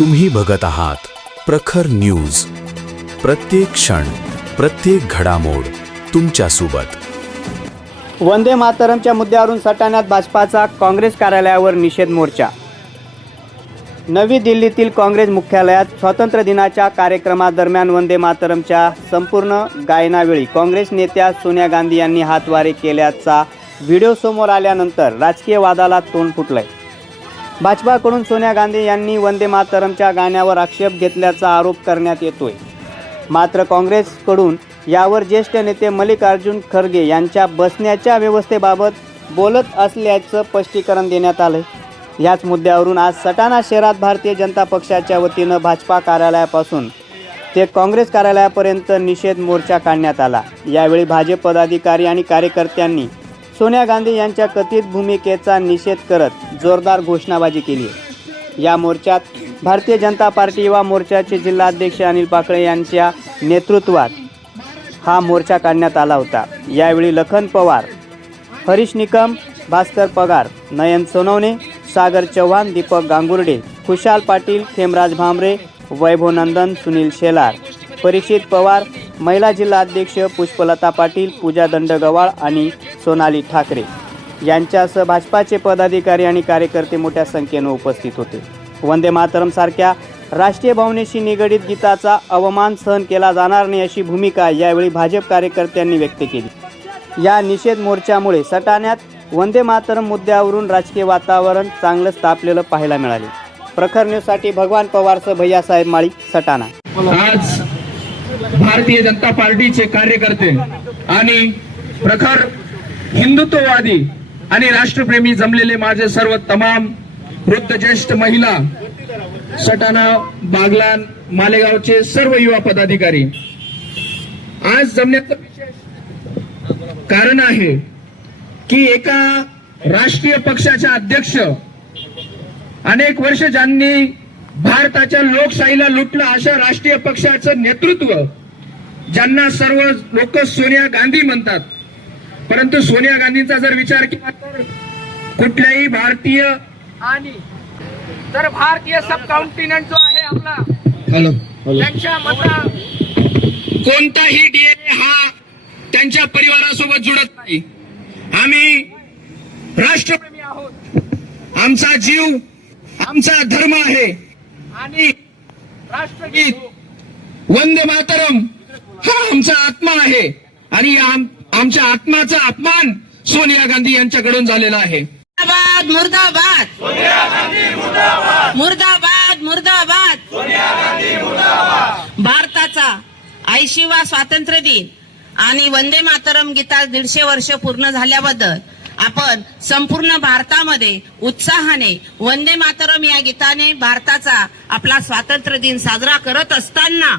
तुम्ही बघत आहात प्रखर न्यूज. प्रत्येक क्षण, प्रत्येक घडामोड तुमच्या सोबत. वंदे मातरमच्या मुद्द्यावरून सटाण्यात भाजपाचा काँग्रेस कार्यालयावर निषेध मोर्चा. नवी दिल्लीतील काँग्रेस मुख्यालयात स्वातंत्र्य दिनाच्या कार्यक्रमादरम्यान वंदे मातरमच्या संपूर्ण गायनावेळी काँग्रेस नेत्या सोनिया गांधी यांनी हातवारे केल्याचा व्हिडिओ समोर आल्यानंतर राजकीय वादाला तोंड फुटलंय. भाजपाकडून सोनिया गांधी यांनी वंदे मातरमच्या गाण्यावर आक्षेप घेतल्याचा आरोप करण्यात येतोय. मात्र काँग्रेसकडून यावर ज्येष्ठ नेते मल्लिकार्जुन खरगे यांच्या बसण्याच्या व्यवस्थेबाबत बोलत असल्याचं स्पष्टीकरण देण्यात आलं. याच मुद्द्यावरून आज सटाणा शहरात भारतीय जनता पक्षाच्या वतीनं भाजपा कार्यालयापासून ते काँग्रेस कार्यालयापर्यंत निषेध मोर्चा काढण्यात आला. यावेळी भाजप पदाधिकारी आणि कार्यकर्त्यांनी सोनिया गांधी यांच्या कथित भूमिकेचा निषेध करत जोरदार घोषणाबाजी केली. या मोर्चात भारतीय जनता पार्टी युवा मोर्चाचे जिल्हाध्यक्ष अनिल पाकळे यांच्या नेतृत्वात हा मोर्चा काढण्यात आला होता. यावेळी लखन पवार, हरीश निकम, भास्कर पगार, नयन सोनवणे, सागर चव्हाण, दीपक गांगुर्डे, खुशाल पाटील, खेमराज भामरे, वैभव नंदन, सुनील शेलार, परीक्षित पवार, महिला जिल्हाध्यक्ष पुष्पलता पाटील, पूजा दंडगवाळ आणि सोनाली ठाकरे यांच्यासह भाजपाचे पदाधिकारी आणि कार्यकर्ते मोठ्या संख्येने उपस्थित होते. वंदे मातरम सारख्या राष्ट्रीय भावनेशी निगडीत गीताचा अवमान सहन केला जाणार नाही अशी भूमिका यावेळी भाजप कार्यकर्त्यांनी व्यक्त केली. या निषेध मोर्चामुळे सटाण्यात वंदे मातरम मुद्द्यावरून राजकीय वातावरण चांगलंच तापलेलं पाहायला मिळाले. प्रखर न्यूजसाठी भगवान पवारसह भैयासाहेब माळी, सटाणा. आज भारतीय जनता पार्टीचे कार्यकर्ते आणि प्रखर हिंदुत्ववादी आणि राष्ट्रप्रेमी जमलेले माझे सर्व तमाम वृद्ध ज्येष्ठ महिला, सटाणा, बागलान, मालेगावचे सर्व युवा पदाधिकारी आज जमण्याचं विशेष कारण आहे की एका राष्ट्रीय पक्षाच्या अध्यक्ष, अनेक वर्ष ज्यांनी भारताच्या लोकशाहीला लुटलं अशा राष्ट्रीय पक्षाचं नेतृत्व, ज्यांना सर्व लोक सोनिया गांधी म्हणतात, परंतु सोनिया गांधींचा जर विचार केला तर कुठल्याही भारतीय आणि तर भारतीय सब कॉन्टिनेंट जो आहे आपला, त्यांच्या मता कोणताही डीएनए हा त्यांच्या परिवारासोबत जुळत नाही. आम्ही राष्ट्रप्रेमी आहोत. आमचा जीव, आमचा धर्म आहे आणि राष्ट्रगीत वंदे मातरम हा आमचा आत्मा आहे आणि आमच्या आत्माचा अपमान सोनिया गांधी यांच्याकडून झालेला आहे. मुर्दाबाद, मुर्दाबाद, मुर्दाबाद, मुर्दाबाद, भारताचा 80वा स्वातंत्र्य दिन आणि वंदे मातरम गीता 150 वर्ष पूर्ण झाल्याबद्दल आपण संपूर्ण भारतामध्ये उत्साहाने वंदे मातरम या गीताने भारताचा आपला स्वातंत्र्य दिन साजरा करत असताना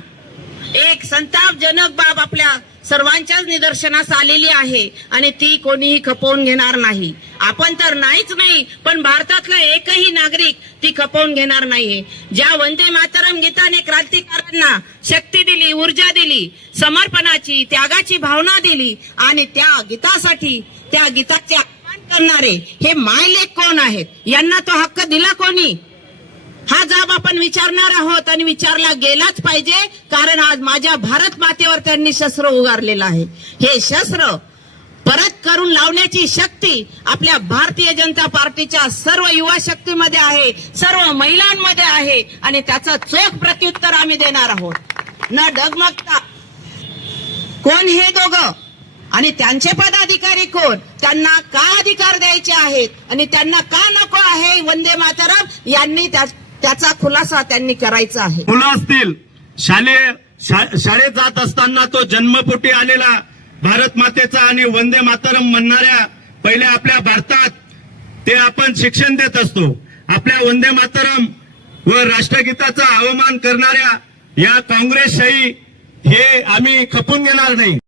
एक संतापजनक बाब आपल्या सर्वांच्याच निदर्शनास आलेली आहे आणि ती कोणीही खपवून घेणार नाही. आपण तर नाहीच नाही, पण भारतातला एकही नागरिक ती खपवून घेणार नाहीये. ज्या वंदे मातरम गीताने क्रांतिकारकांना शक्ती दिली, ऊर्जा दिली, समर्पणाची, त्यागाची भावना दिली आणि त्या गीतासाठी, त्या गीताचे अपमान करणारे हे मायलेक कोण आहेत, यांना तो हक्क दिला कोणी, हा जाब आपण विचारणार आहोत आणि विचारला गेलाच पाहिजे. कारण आज माझ्या भारत मातेवर त्यांनी शस्त्र उगारलेलं आहे. हे शस्त्र परत करून लावण्याची शक्ती आपल्या भारतीय जनता पार्टीच्या सर्व युवा शक्तीमध्ये आहे, सर्व महिलांमध्ये आहे आणि त्याचं चोख प्रत्युत्तर आम्ही देणार आहोत. न डगमगता कोण हे दोघं आणि त्यांचे पदाधिकारी कोण, त्यांना का अधिकार द्यायचे आहेत आणि त्यांना का नको आहे वंदे मातरम, यांनी त्याचा खुलासा त्यांनी करायचा आहे. मुलं असतील, शाळेत जात असताना तो जन्मपोटी आलेला भारत मातेचा आणि वंदे मातरम म्हणणाऱ्या पहिल्या आपल्या भारतात ते आपण शिक्षण देत असतो. आपल्या वंदे मातरम व राष्ट्रगीताचा अवमान करणाऱ्या या काँग्रेसशाही हे आम्ही खपून घेणार नाही.